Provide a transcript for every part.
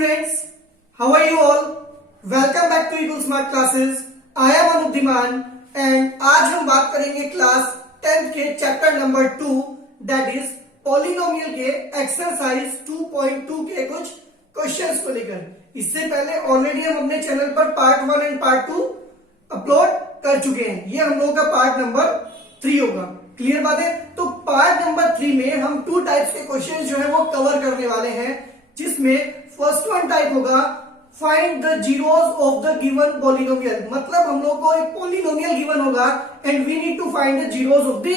students, how are you all? Welcome back to Eagle Smart Classes. I am Anuddhiman and आज हम बात करेंगे class 10th के chapter number 2 that is polynomial के exercise 2.2 के कुछ क्वेश्चंस को लेकर। इससे पहले ऑलरेडी हम अपने चैनल पर पार्ट 1 एंड पार्ट 2 अपलोड कर चुके हैं। ये हम लोगों का पार्ट नंबर 3 होगा। क्लियर बात है? तो पार्ट नंबर 3 में हम 2 टाइप्स के क्वेश्चंस जो है वो कवर करने वाले हैं, जिसमें फर्स्ट वन टाइप होगा find the zeros of the given polynomial. मतलब हम लोग को एक पॉलिनोमियल गिवन होगा and we need to find the zeros of the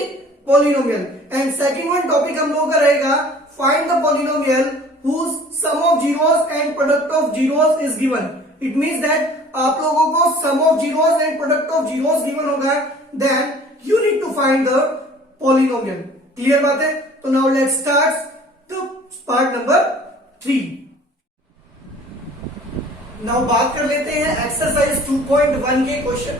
polynomial. And second one topic हम लोगों का रहेगा find the polynomial whose sum of zeros and product of zeros is given। It means that आप लोगों को sum of zeros and product of zeros given होगा, then you need to find the polynomial। Clear बात है? तो now let's start the part number 3। Now बात कर लेते हैं एक्सरसाइज 2.1 के क्वेश्चन।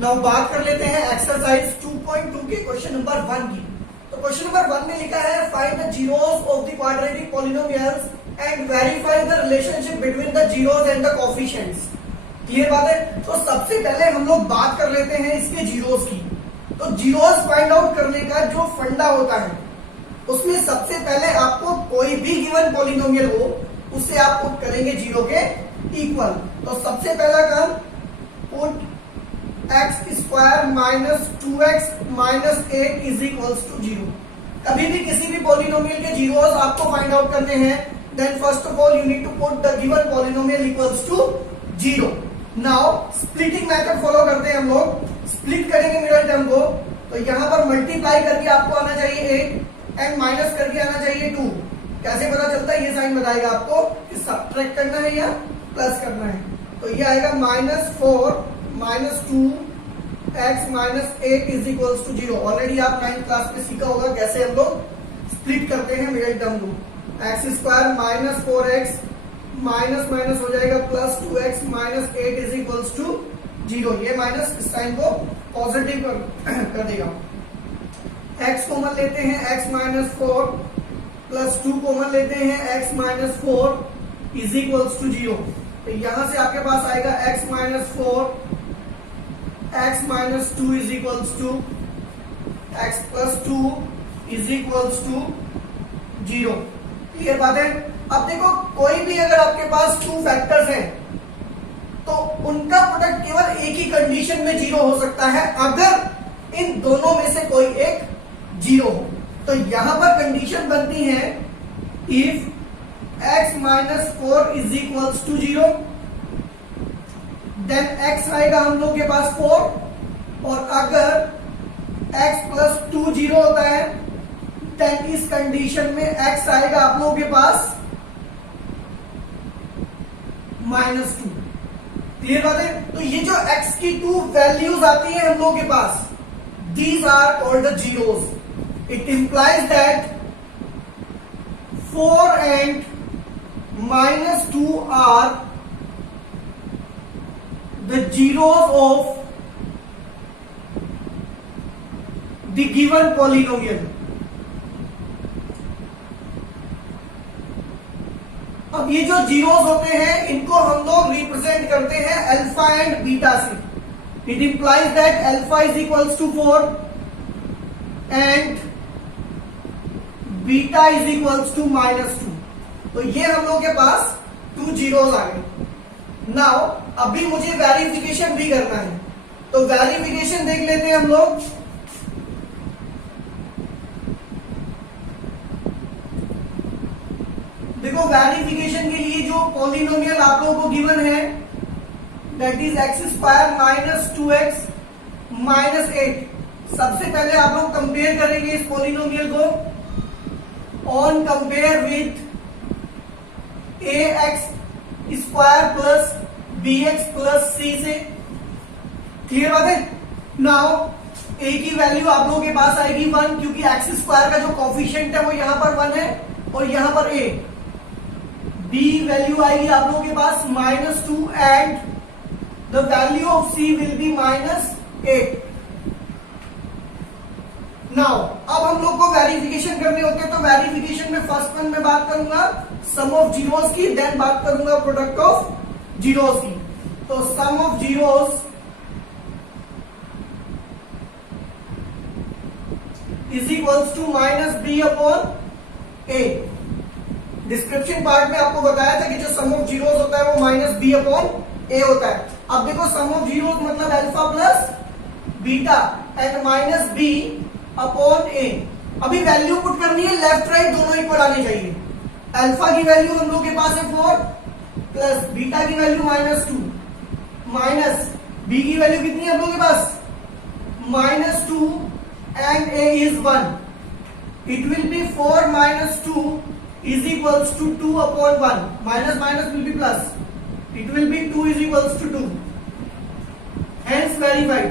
नाउ बात कर लेते हैं एक्सरसाइज 2.2 के क्वेश्चन नंबर 1 की। तो क्वेश्चन नंबर 1 में लिखा है find the zeros of the quadratic polynomials and verify the relationship between the zeros and the coefficients. Clear बात है? तो सबसे पहले हम लोग बात कर लेते हैं इसके जीरोस की। तो जीरोस फाइंड आउट करने का जो फंडा होता है, उसमें सबसे पहले आपको कोई भी गिवन पॉलिनोमियल हो उसे आप पुट करेंगे जीरो के इक्वल। तो सबसे पहला काम put x square minus 2x minus 8 is equals to 0। कभी भी किसी भी पॉलिनोमियल के जीरोस आपको फाइंड आउट करने हैं, then first of all you need to put the given polynomial equals to 0। Now splitting method follow करते हैं हम लोग। स्प्लिट करेंगे मिडिल टर्म को, तो यहां पर मल्टीप्लाई करके आपको आना चाहिए 8 एंड माइनस करके आना चाहिए 2। कैसे पता चलता है? ये साइन बताएगा आपको कि सब्ट्रैक्ट करना है या प्लस करना है। तो ये आएगा -4 minus 2 x minus 8 is equals to 0। Already आप 9th क्लास में सीखा होगा कैसे हम लोग स्प्लिट करते हैं मिडिल टर्म को। X square minus 4x minus minus हो जाएगा plus 2x minus 8 is equals to 0। ये माइनस इस साइन को पॉजिटिव कर देगा। x कॉमन लेते हैं, x माइनस 4 प्लस 2 कॉमन लेते हैं, x minus 4 is equals to 0। तो यहां से आपके पास आएगा x minus 4 x minus 2 is equals to x plus 2 is equals to 0। Clear बात है? अब देखो, कोई भी अगर आपके पास 2 फैक्टर्स हैं तो उनका प्रोडक्ट केवल एक ही कंडीशन में 0 हो सकता है, अगर इन दोनों में से कोई एक 0 हो। तो यहां पर कंडीशन बनती है if x minus 4 is equals to 0, then x आएगा हम लोग के पास 4, और अगर x प्लस 2 0 होता है देन इस कंडीशन में x आएगा आप लोगों के पास -2। क्लियर बात है? तो ये जो x की 2 वैल्यूज आती है हम लोगों के पास, these are called the zeros. It implies that 4 and -2 are the zeros of the given polynomial। अब ये जो जीरोस होते हैं इनको हम लोग रिप्रेजेंट करते हैं अल्फा एंड बीटा से। It implies that alpha is equals to 4 and beta is equals to -2। तो ये हम लोग के पास 2 जीरोस आ गए। नाउ अभी मुझे वेरिफिकेशन भी करना है, तो वेरिफिकेशन देख लेते हैं हम लोग। देखो, वेरिफिकेशन के लिए जो पॉलिनोमियल आप लोगों को गिवन है that is x square minus 2x minus 8। सबसे पहले आप लोग कंपेयर करेंगे इस पॉलिनोमियल को on compare with ax square plus bx plus c से। क्लियर बात है? नाउ a की वैल्यू आप लोगों के पास आएगी 1, क्योंकि एक्स स्क्वायर का जो कोफिशिएंट है वो यहां पर 1 है और यहां पर a। b वैल्यू आएगी आप लोगों के पास -2 and the value of c will be -8। Now अब हम लोग को वेरिफिकेशन करने होते हैं, तो वेरिफिकेशन में फर्स्ट वन में बात करूंगा सम ऑफ जीरोस की, देन बात करूंगा प्रोडक्ट ऑफ जीरोस की। तो sum of zeros is equals to minus b upon a. Description part में आपको बताया था कि जो सम ऑफ जीरोस होता है वो माइनस बी अपॉन ए होता है। अब देखो सम ऑफ जीरोस मतलब alpha plus beta and minus b upon a. अभी वैल्यू पुट करनी है, लेफ्ट राइट दोनों इक्वल आने चाहिए। अल्फा की वैल्यू हम लोग के पास है 4 प्लस बीटा की वैल्यू -2 माइनस बी की वैल्यू कितनी है हम लोग के पास -2 and A is 1। It will be 4 minus 2 is equals to 2 upon 1. Minus minus will be plus. It will be 2 is equals to 2. Hence verified.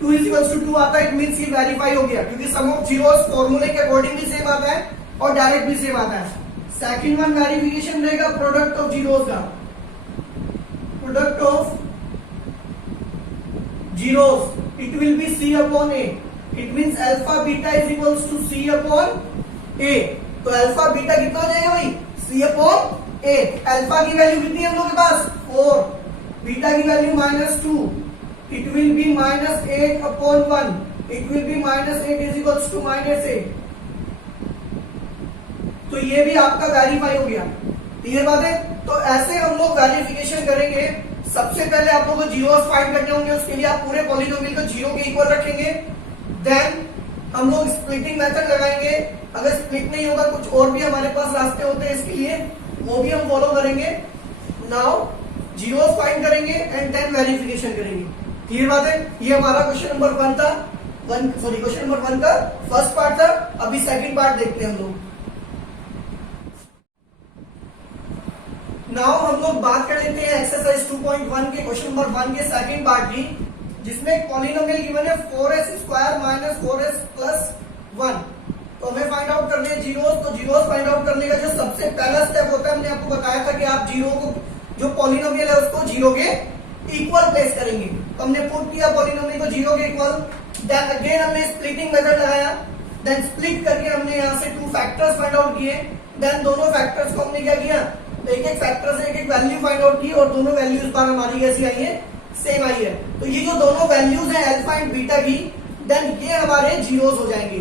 2 is equals to 2 आता है, it means ये verify हो गया, क्योंकि सम ऑफ जीरोस फॉर्मूले के according भी same आता है और डायरेक्ट भी सेम आता है। सेकंड वन वेरिफिकेशन रहेगा प्रोडक्ट ऑफ जीरोस का। Product of zeros it will be c upon a. It means alpha beta is equals to c upon a. तो अल्फा बीटा कितना हो जाएगा भाई, सी अपॉन ए। अल्फा की value कितनी है हम लोग के पास 4, बीटा की value -2। It will be -8 upon 1. It will be -8 is equals to -8. तो ये भी आपका वेरीफाई हो गया। क्लियर बात है। तो ऐसे हम लोग वेरिफिकेशन करेंगे। सबसे पहले आप लोगों को जीरोस फाइंड करने होंगे, उसके लिए आप पूरे पॉलिनोमियल को जीरो के इक्वल रखेंगे। देन हम लोग स्प्लिटिंग मेथड लगाएंगे। अगर स्प्लिट नहीं होगा, कुछ और भी हमारे पास रास्ते होते हैं इसके लिए, वो भी हम फॉलो करेंगे। नाउ जीरोस फाइंड करेंगे एंड देन वेरिफिकेशन करेंगे। क्लियर बात है। ये हमारा क्वेश्चन नंबर 1 था, क्वेश्चन नंबर 1 का फर्स्ट पार्ट था। अभी सेकंड पार्ट देखते हैं हम लोग। नाउ हम लोग बात कर लेते हैं एक्सरसाइज 2.1 के क्वेश्चन नंबर 1 के सेकंड पार्ट की, जिसमें एक पॉलिनोमियल गिवन है 4s² माइनस 4s प्लस 1। तो हमें फाइंड आउट करने हैं जीरोस। तो जीरोस फाइंड आउट करने का जो सबसे पहला स्टेप होता है, हमने आपको बताया था कि आप जीरो को, जो पॉलिनोमियल है उसको जीरो के इक्वल प्लेस करेंगे। तो हमने पुट किया पॉलिनोमियल को जीरो के इक्वल। देन अगेन हमने स्प्लिटिंग मेथड लगाया। देन स्प्लिट करके हमने यहाँ से 2 फैक्टर्स फाइंड आउट किए। देन दोनों फैक्टर्स को हमने क्या किया, एक एक फैक्टर से एक एक वैल्यू फाइंड आउट की और दोनों वैल्यू इस बार हमारी कैसी आई है, सेम आई है। तो ये जो दोनों वैल्यूज है अल्फा एंड बीटा की, देन ये हमारे जीरोस हो जाएंगे।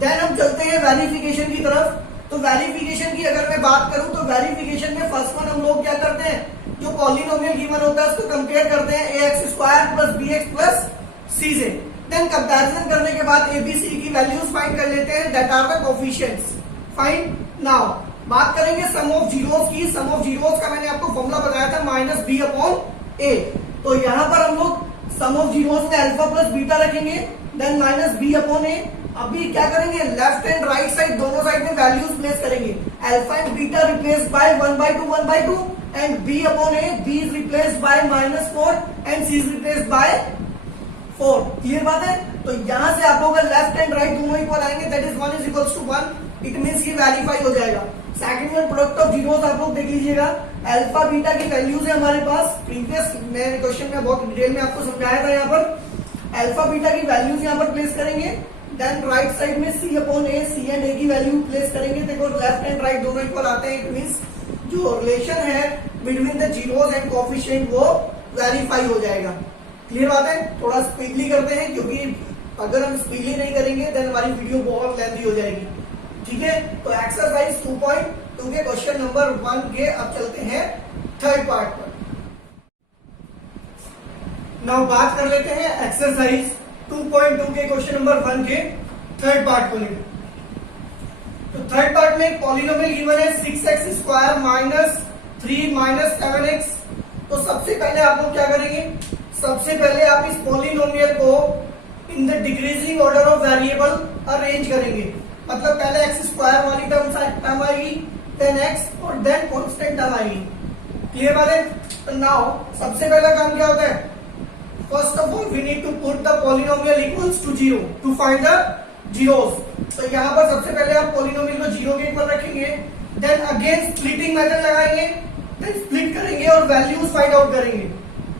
देन हम चलते हैं वेरिफिकेशन की तरफ। तो वेरिफिकेशन की अगर मैं बात करूं तो वेरिफिकेशन में फर्स्ट वन हम लोग क्या करते हैं, जो पॉलिनोमियल गिवन होता है उसको कंपेयर करते हैं ax² plus bx plus c से। देन कंपैरिजन करने के बाद abc की वैल्यूज फाइंड कर लेते हैं, that are the coefficients. Fine. Now बात करेंगे सम ऑफ जीरोस की। सम ऑफ जीरोस का मैंने आपको फॉर्मूला बताया था -b अपॉन a। तो यहां पर हम लोग सम ऑफ जीरोस में अल्फा प्लस बीटा रखेंगे, देन -b अपॉन a। अभी क्या करेंगे, लेफ्ट एंड राइट साइड दोनों साइड में वैल्यूज प्लेस करेंगे। Alpha and beta replace by 1/2 1/2 and b upon a, b is replaced by -4 and c is replaced by 4। Clear बात है। तो यहां से आप लोग लेफ्ट एंड राइट दोनों इक्वल आएंगे, that is 1 is equals to 1। It means ये वेरीफाई हो जाएगा। Second one product of zeros आप लोग देख लीजिएगा। अल्फा बीटा की वैल्यूज है हमारे पास, प्रीवियस मैं क्वेश्चन में बहुत डिटेल में आपको समझाया था। यहाँ पर अल्फा बीटा की वैल्यूज यहाँ पर प्लेस करेंगे। देन राइट साइड में c upon a, c and a की वैल्यू प्लेस करेंगे। देखो लेफ्ट एंड राइट दोनों इक्वल आते हैं, इट मींस जो रिलेशन है between the zeros and coefficient वो वेरीफाई हो जाएगा। क्लियर बात है। थोड़ा स्पीडली करते हैं, क्योंकि अगर हम स्पीडली नहीं करेंगे देन हमारी वीडियो बहुत लेंथी हो जाएगी। ठीक है। तो एक्सरसाइज 2.2 के क्वेश्चन नंबर 1 के अब चलते हैं थर्ड पार्ट पर। नाउ बात कर लेते हैं एक्सरसाइज 2.2 के क्वेश्चन नंबर 1 के थर्ड पार्ट को लेकर। तो थर्ड पार्ट में एक पॉलिनोमियल गिवन है 6x² माइनस 3 माइनस 7x। तो सबसे पहले आप लोग क्या करेंगे, सबसे पहले आप इस पॉलिनोमियल को in the decreasing order of variable arrange करेंगे। मतलब पहले x² वाली टर्म आएगी, देन x और देन कांस्टेंट टर्म आएगी। क्लियर बात है। तो नाउ सबसे पहला काम क्या होता है, first of all we need to put the polynomial equals to 0 to find the zeros. तो यहाँ पर सबसे पहले आप पॉलिनोमियल को 0 के इक्वल रखेंगे। देन अगेन स्प्लिटिंग मेथड लगाएंगे, देन स्प्लिट करेंगे और वैल्यूज फाइंड आउट करेंगे।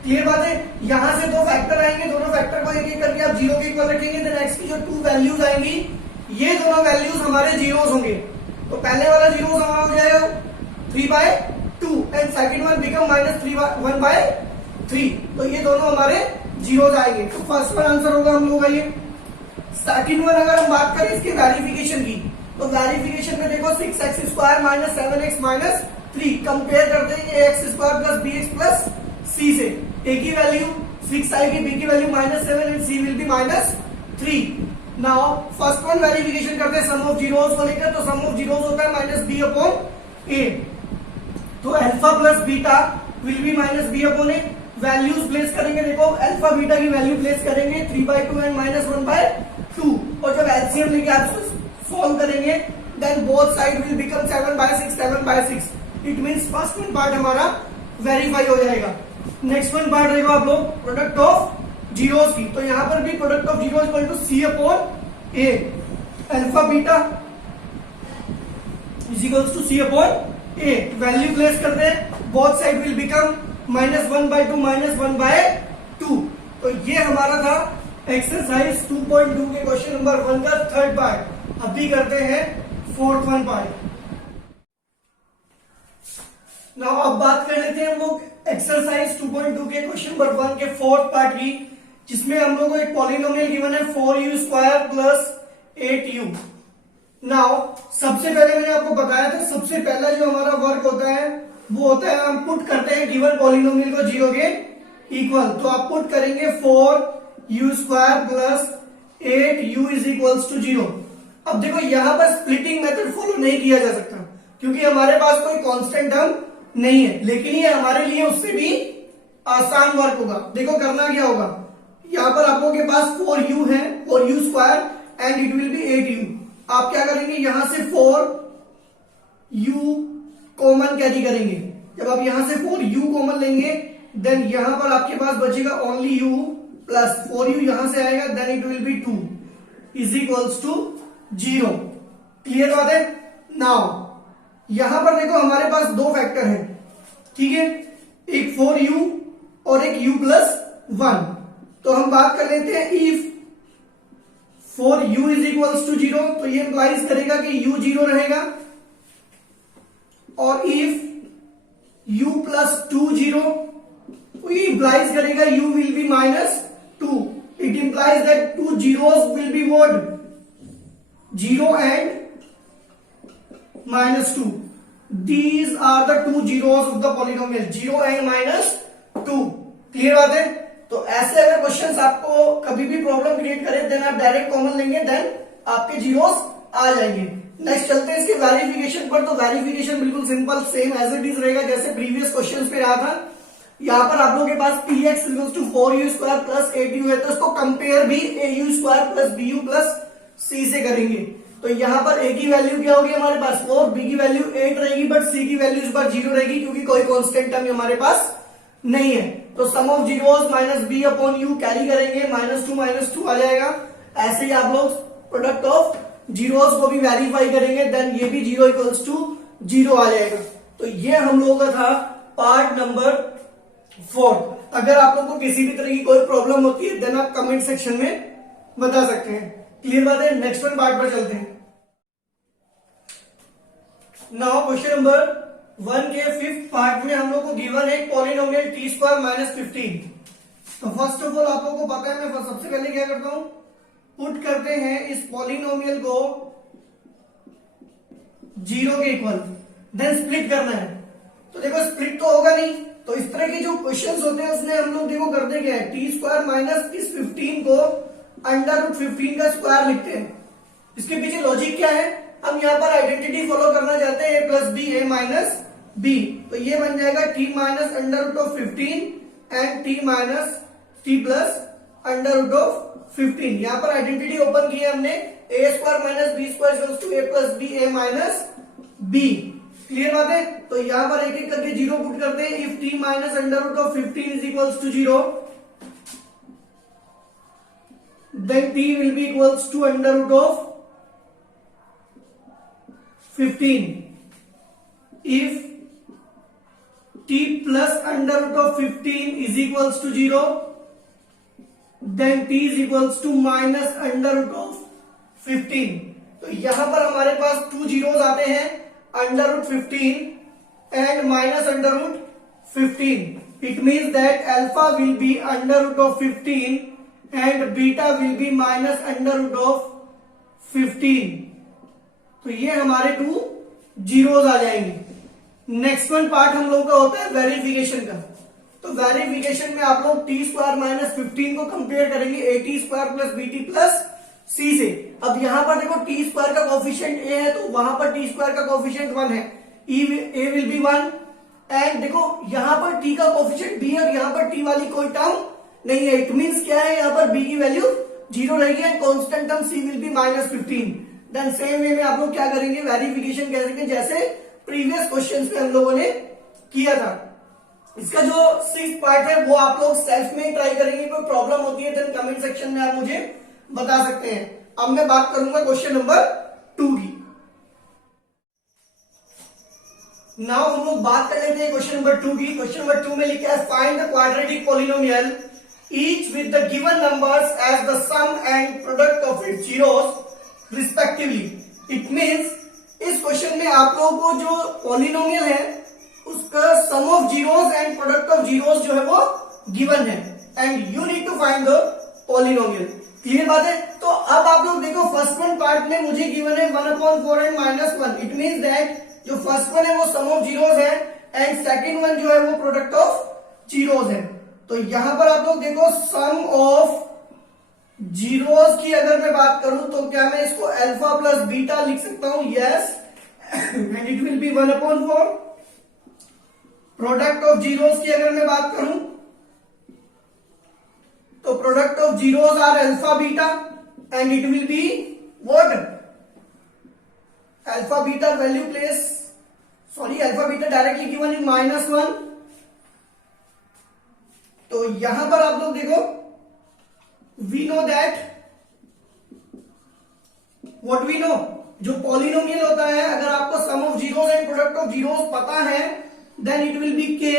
क्लियर बात है। यहां से 2 फैक्टर आएंगे, दोनों फैक्टर को एक एक करके आप 0 के इक्वल रखेंगे। देन x की जो 2 वैल्यूज आएंगी ये दोनों वैल्यूज हमारे जीरोस होंगे। तो पहले वाला जीरो हमारा हो जाएगा 3/2 एंड सेकंड वन बिकम -1/3। तो ये दोनों हमारे जीरोस आएंगे। तो फर्स्ट वन आंसर होगा हम लोग का ये। सेकंड वन अगर हम बात करें इसके वेरिफिकेशन की, तो वेरिफिकेशन में देखो 6x² - 7x - 3 कंपेयर करते हैं ax² + bx + c से। a की वैल्यू 6 आएगी, b की value -7 and c will be -3। Now first one verification करते हैं सम ऑफ जीरोस को लेकर। तो सम ऑफ जीरोस होता है -b/a। तो alpha plus beta will B -b/a। Values place करेंगे, देखो अल्फा बीटा की वैल्यू प्लेस करेंगे 3/2 एंड -1/2। और जब एलसीएम लेके आप सॉल्व करेंगे then both side will become 7/6। It means first one part हमारा वेरीफाई हो जाएगा। नेक्स्ट वन पार्ट रहेगा आप लोग प्रोडक्ट ऑफ जीरोस की। तो यहां पर भी product of zero equal to c/a। Alpha beta is equals to c/a। Value place करते हैं, बोथ साइड विल बिकम -1/2 -1/2। तो ये हमारा था एक्सरसाइज 2.2 के क्वेश्चन नंबर 1 का थर्ड पार्ट। अभी करते हैं फोर्थ वन पार्ट। नाउ अब बात कर लेते हैं हम लोग एक्सरसाइज 2.2 के क्वेश्चन नंबर 1 के फोर्थ पार्ट की, जिसमें हम लोग को एक पॉलिनोमियल गिवन है 4u² + 8u। नाउ सबसे पहले मैंने आपको बताया था, सबसे पहला जो हमारा वर्क होता है वो होता है हम पुट करते हैं गिवन पॉलिनोमियल को 0 के इक्वल। तो आप पुट करेंगे 4u² + 8u = 0। अब देखो यहां पर स्प्लिटिंग मेथड फॉलो नहीं किया जा सकता क्योंकि हमारे पास कोई कांस्टेंट टर्म नहीं है, लेकिन ये हमारे लिए उससे भी आसान वर्क होगा। देखो करना क्या होगा, यहां पर आप लोगों के पास 4u है, 4u² and it will B 8u। आप क्या करेंगे, यहां से 4u कॉमन कैरी करेंगे। जब आप यहां से 4u कॉमन लेंगे देन यहां पर आपके पास बचेगा ओनली u प्लस 4u यहां से आएगा, then it will be 2 = 0। Clear बात है। नाउ यहां पर देखो हमारे पास दो फैक्टर हैं, ठीक है, एक 4u और एक u + 1। तो हम बात कर लेते हैं इफ 4u = 0, तो ये इंप्लाइज करेगा कि u 0 रहेगा। और इफ u + 2 0, तो ये इंप्लाइज करेगा u will be -2। It implies that 2 zeros will be what 0 and -2। These are the 2 zeros of the polynomial 0 and -2। Clear बात है। तो ऐसे अगर क्वेश्चंस आपको कभी भी प्रॉब्लम क्रिएट करे देन आप डायरेक्ट कॉमन लेंगे, देन आपके जीरोस आ जाएंगे। नेक्स्ट चलते हैं इसके वेरिफिकेशन पर। तो वेरिफिकेशन बिल्कुल simple same as it is रहेगा जैसे प्रीवियस क्वेश्चंस पे रहा था। यहाँ पर आप लोगों के पास px = 4u² + 8u है, तो इसको कंपेयर भी au² + bu + c से करेंगे। तो यहाँ पर a की वैल्यू क्या होगी हमारे पास 4, b की वैल्यू 8 रहेगी, बट c की वैल्यू इस बार 0 रहेगी क्योंकि कोई कांस्टेंट टर्म हमारे पास नहीं है। तो sum of zeros -b/u carry करेंगे, -2 आ जाएगा। ऐसे ही आप लोग प्रोडक्ट ऑफ जीरोस को भी वेरीफाई करेंगे, देन ये भी 0 = 0 आ जाएगा। तो ये हम लोगों का था पार्ट नंबर 4। अगर आप लोगों को किसी भी तरह की कोई प्रॉब्लम होती है देन आप कमेंट सेक्शन में बता सकते हैं। क्लियर बात है। नेक्स्ट वन पार्ट पर चलते हैं। नाउ क्वेश्चन नंबर 1 के 5th पार्ट में हम लोग को गिवन है पॉलिनोमियल t² - 15। तो फर्स्ट ऑफ ऑल आप लोगों को पता है मैं सबसे पहले क्या करता हूं, पुट करते हैं इस पॉलिनोमियल को 0 के इक्वल, देन स्प्लिट करना है। तो देखो स्प्लिट तो होगा नहीं, तो इस तरह के जो क्वेश्चंस होते हैं उसमें हम लोग देखो करते क्या है, t² - इस 15 को √15 का स्क्वायर लिखते हैं। इसके पीछे लॉजिक क्या है, हम यहाँ पर आइडेंटिटी फॉलो करना चाहते हैं a + b a - b। तो ये बन जाएगा t - √15 एंड t + √15। यहाँ पर आइडेंटिटी ओपन की है हमने, a² - b² = a + b a - b। Clear बात है। तो यहाँ पर एक एक करके 0 पुट करते हैं। If t - √15 = 0, then t will be equals to √15। If t plus √15 is equals to 0, then t is equals to -√15। तो यहां पर हमारे पास 2 जीरोस आते हैं, √15 and minus √15. It means that alpha will be √15 and beta will be minus √15. तो ये हमारे 2 zeros आ जाएंगे. नेक्स्ट वन पार्ट हम लोग का होता है वेरिफिकेशन का. तो वेरिफिकेशन में आप लोग टी स्क्वायर माइनस 15 को कंपेयर करेंगे a t square plus b t plus c से. अब यहां पर देखो टी स्क्वायर का कोफिशिएंट ए है तो वहां पर टी स्क्वायर का कोफिशिएंट 1 है, ए विल बी 1. एंड देखो यहां पर टी का कोफिशिएंट बी है, यहां पर टी वाली कोई टर्म नहीं है. इट मींस क्या है, यहां पर बी की वैल्यू 0 रहेगी and constant term C will be -15. Then same way में आप लोग क्या करेंगे, वेरिफिकेशन करेंगे जैसे प्रीवियस क्वेश्चंस में हम लोगों ने किया था. इसका जो 6th पार्ट है वो आप लोग सेल्फ में ट्राई करेंगे. कोई प्रॉब्लम होती है देन कमेंट सेक्शन में आप मुझे बता सकते हैं. अब मैं बात करूंगा क्वेश्चन नंबर 2 की. नाउ हम लोग बात कर लेते हैं क्वेश्चन नंबर 2 की. क्वेश्चन नंबर 2 में लिखा है find the quadratic polynomial each with the given numbers as the sum and product of its zeros respectively. It means इस क्वेश्चन में आप लोगों को जो पॉलिनोमियल है उसका sum of zeros and product of zeros जो है वो गिवन है and you need to find the polynomial. Clear बात है. तो अब आप लोग देखो फर्स्ट वन पार्ट में मुझे गिवन है 1/4 एंड -1. इट मींस दैट जो फर्स्ट वन है वो सम ऑफ जीरोस है एंड सेकंड वन जो है वो प्रोडक्ट ऑफ जीरोस है. तो यहां पर आप लोग देखो सम ऑफ जीरोस की अगर मैं बात करूं तो क्या मैं इसको अल्फा प्लस बीटा लिख सकता हूं? Yes. And it will be 1/4. Product of zeros की अगर मैं बात करूं तो product of zeros are alpha beta and it will be what? Alpha beta value place alpha beta directly given in -1. तो यहां पर आप लोग देखो we know that what we know जो पॉलिनोमियल होता है अगर आपको sum of zeros and product of zeros पता है then it will be k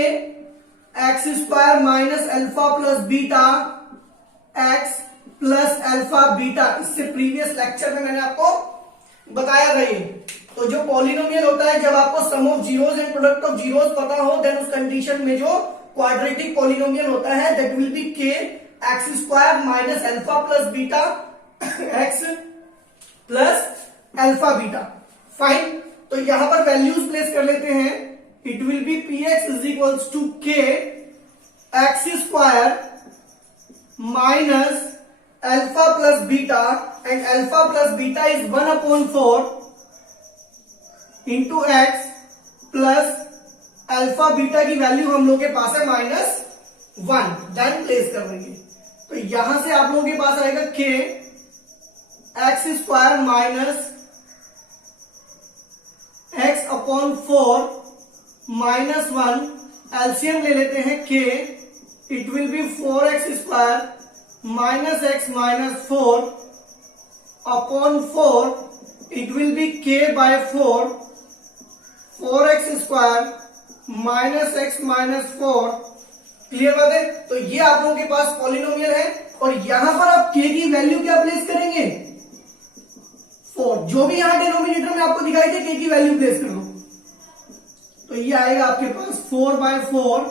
x square minus alpha plus beta x plus alpha beta. इससे प्रीवियस लेक्चर में मैंने आपको बताया था ये. तो जो पॉलिनोमियल होता है जब आपको sum of zeros and product of zeros पता हो देन उस कंडीशन में जो क्वाड्रेटिक पॉलिनोमियल होता है that will be k x square minus alpha plus beta x plus alpha beta. Fine. तो यहां पर वैल्यूज प्लेस कर लेते हैं. It will be p x is equals to k x square minus alpha plus beta and alpha plus beta is 1/4 into x plus alpha beta की value हम लोग के पास है -1. देन प्लेस कर देंगे. तो यहां से आप लोगों के पास आएगा के x square minus x/4 -1. LCM ले लेते हैं K. It will be 4x square minus x minus 4/4. It will be k by 4x square minus x minus 4. Clear बात है. तो ये आप लोगों के पास पॉलिनोमियल है और यहां पर आप k की वैल्यू क्या प्लेस करेंगे? 4. जो भी यहां डिनोमिनेटर में आपको दिखाई दे k की वैल्यू प्लेस कर दो. तो ये आएगा आपके पास 4/4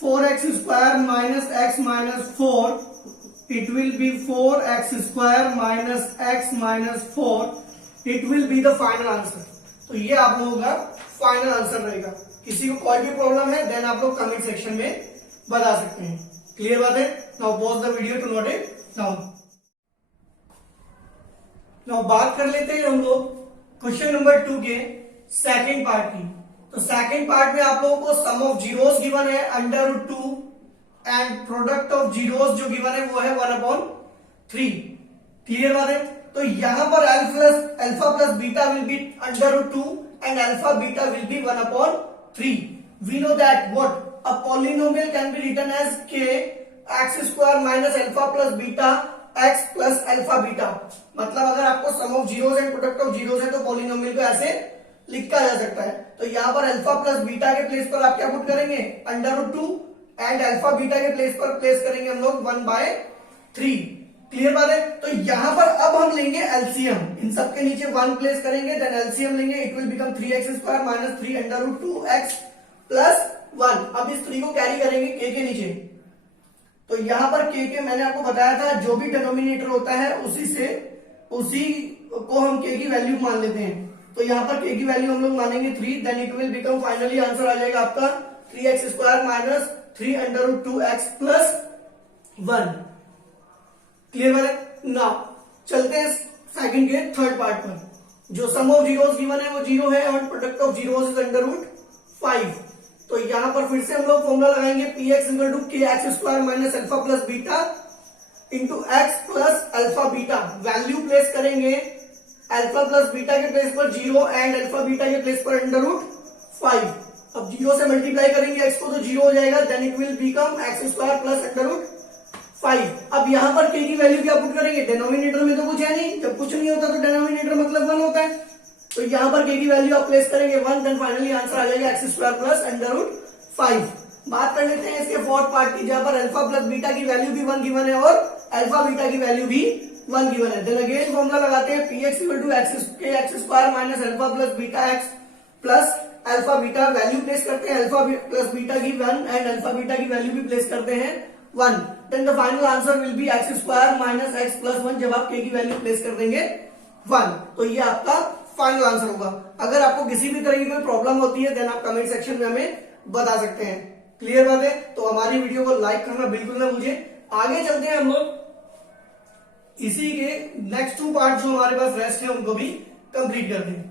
4x square minus x minus 4. It will be 4x square minus x minus 4. It will be the final answer. तो ये आप लोगों का फाइनल आंसर रहेगा. किसी को कोई भी प्रॉब्लम है देन आप लोग कमेंट सेक्शन में बता सकते हैं. क्लियर बात है. Now pause the video to note it down. Now बात कर लेते हैं हम लोग क्वेश्चन नंबर 2 के सेकंड पार्ट की. तो सेकंड पार्ट में आप लोगों को सम ऑफ जीरोस गिवन है √2 एंड प्रोडक्ट ऑफ जीरोस जो गिवन है वो है 1/3. क्लियर बात है. तो यहां पर alpha plus beta will be √2 and alpha beta will be 1/3. We know that what a polynomial can be written as k x square minus alpha plus beta x plus alpha beta. मतलब अगर आपको sum of zeros and product of zeros है तो polynomial को ऐसे लिखा जा सकता है. तो यहां पर अल्फा प्लस बीटा के प्लेस पर आप क्या पुट करेंगे? √2 एंड अल्फा बीटा के प्लेस पर प्लेस करेंगे हम लोग 1/3. क्लियर बात है। तो यहां पर अब हम लेंगे एलसीएम, इन सब के नीचे 1 प्लेस करेंगे, देन एलसीएम लेंगे, it will become 3x² minus 3 under root 2x plus 1। अब इस 3 को कैरी करेंगे k के नीचे, तो यहां पर k के मैंने आपको बताया था जो भी डिनोमिनेटर होता है उसी को हम k की वैल्यू मान लेते हैं। तो यहां पर k की वैल्यू हम लोग मानेंगे 3, then it will become finally answer आ जाएगा आपका 3x² minus 3 under root 2x plus 1। Clear है। नाउ चलते हैं सेकंड के थर्ड पार्ट पर। जो सम ऑफ जीरोस गिवन है वो 0 है और product of zeros is under root 5। तो यहां पर फिर से हम लोग फॉर्मूला लगाएंगे px equal to kx² minus alpha plus beta into x plus alpha beta. Value place करेंगे अल्फा प्लस बीटा के प्लेस पर 0 एंड अल्फा बीटा के प्लेस पर अंडर रूट 5। अब 0 से मल्टीप्लाई करेंगे x को तो 0 हो जाएगा, then it will become x² plus under root 5। अब यहां पर k की वैल्यू क्या पुट करेंगे, डिनोमिनेटर में तो कुछ है नहीं, जब कुछ नहीं होता तो डिनोमिनेटर मतलब 1 होता है, तो यहां पर k की वैल्यू आप प्लेस करेंगे 1, देन फाइनली आंसर आ जाएगा x² प्लस अंडर रूट 5। बात कर लेते हैं इसके फोर्थ पार्ट की, जहां पर अल्फा प्लस बीटा की वैल्यू भी 1 गिवन है और अल्फा बीटा की वैल्यू भी 1 गिवन है। देन अगेन फॉर्मूला लगाते हैं px equal to kx² minus alpha plus beta x plus alpha beta. Value place करते हैं अल्फा प्लस बीटा की 1 एंड अल्फा बीटा की वैल्यू भी प्लेस करते हैं 1, then the final answer will be x² minus x plus 1। जब आप k की वैल्यू प्लेस कर देंगे 1, तो ये आपका फाइनल आंसर होगा। अगर आपको किसी भी तरह की कोई प्रॉब्लम होती है देन आप कमेंट सेक्शन में हमें बता सकते हैं। क्लियर बात है। तो हमारी वीडियो को लाइक करना बिल्कुल ना भूलिए। आगे चलते हैं हम लोग इसी के नेक्स्ट 2 पार्ट जो हमारे पास रेस्ट है उनको भी कंप्लीट करते हैं।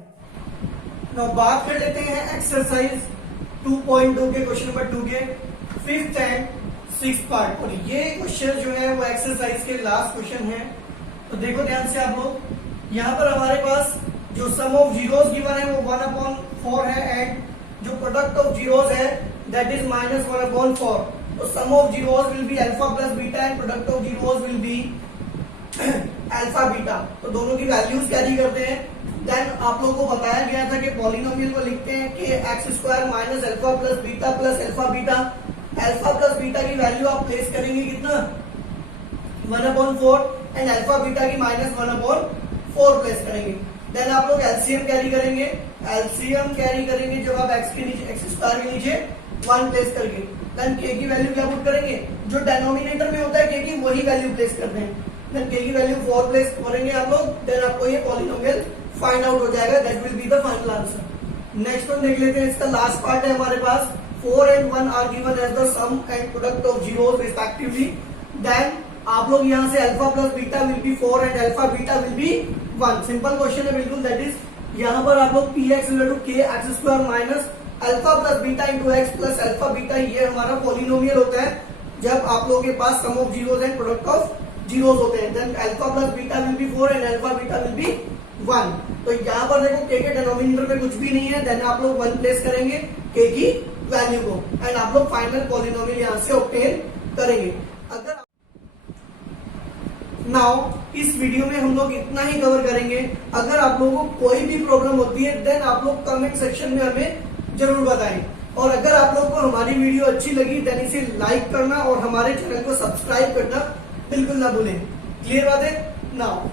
तो बात कर लेते हैं एक्सरसाइज 2.2 के क्वेश्चन नंबर 2 के 5th एंड 6th पार्ट। और ये क्वेश्चन जो है वो एक्सरसाइज के लास्ट क्वेश्चन है। तो देखो ध्यान से आप लोग, यहाँ पर हमारे पास जो सम ऑफ जीरोस गिवन है वो 1/4 है एंड जो प्रोडक्ट ऑफ जीरोस है दैट इज माइनस 1/4। तो sum of zeros will be alpha plus beta and product of zeros will be alpha beta. तो दोनों की वैल्यूज कैरी करते हैं। देन आप लोगों को बताया गया था कि पॉलिनोमियल को लिखते हैं कि x² minus alpha plus beta plus alpha beta. Alpha plus beta की वैल्यू आप प्लेस करेंगे कितना 1/4 एंड अल्फा बीटा की माइनस 1/4 प्लेस करेंगे। देन आप लोग एलसीएम कैरी करेंगे। एलसीएम कैरी करेंगे जब आप x के नीचे 1 प्लेस करके, देन k की वैल्यू क्या पुट करेंगे, जो डिनोमिनेटर में होता है k की वही वैल्यू प्लेस करते हैं। देन k की वैल्यू 4 प्लेस करेंगे आप लोग, देन आपको ये पॉलिनोमियल फाइंड आउट हो जाएगा, that will be the final answer. Next one देख लेते हैं, इसका लास्ट पार्ट है हमारे पास 4 and 1 are given as the sum and product of zeros respectively. Then आप लोग यहाँ से alpha plus beta will be 4 and alpha beta will be 1। Simple question है बिल्कुल, दैट इज यहाँ पर आप लोग px equal to kx² minus alpha plus beta into x plus alpha beta, ये हमारा पॉलिनोमियल होता है जब आप लोगों के पास sum of zeros and product of zeros होते हैं। Then alpha plus beta will be 4 and alpha beta will be 1। तो यहाँ पर देखो k के डिनोमिनेटर में कुछ भी नहीं है, देन आप लोग 1 प्लेस करेंगे k की वैल्यू को एंड आप लोग फाइनल पॉलिनोमियल यहाँ से ऑब्टेन करेंगे। अगर नाउ इस वीडियो में हम लोग इतना ही कवर करेंगे। अगर आप लोगों को कोई भी प्रॉब्लम होती है देन आप लोग कमेंट सेक्शन में हमें जरूर बताएं। और अगर आप लोग को हमारी वीडियो अच्छी लगी देन इसे लाइक करना और हमारे चैनल को सब्सक्राइब करना बिल्कुल ना भूलें। क्लियर बात है। नाउ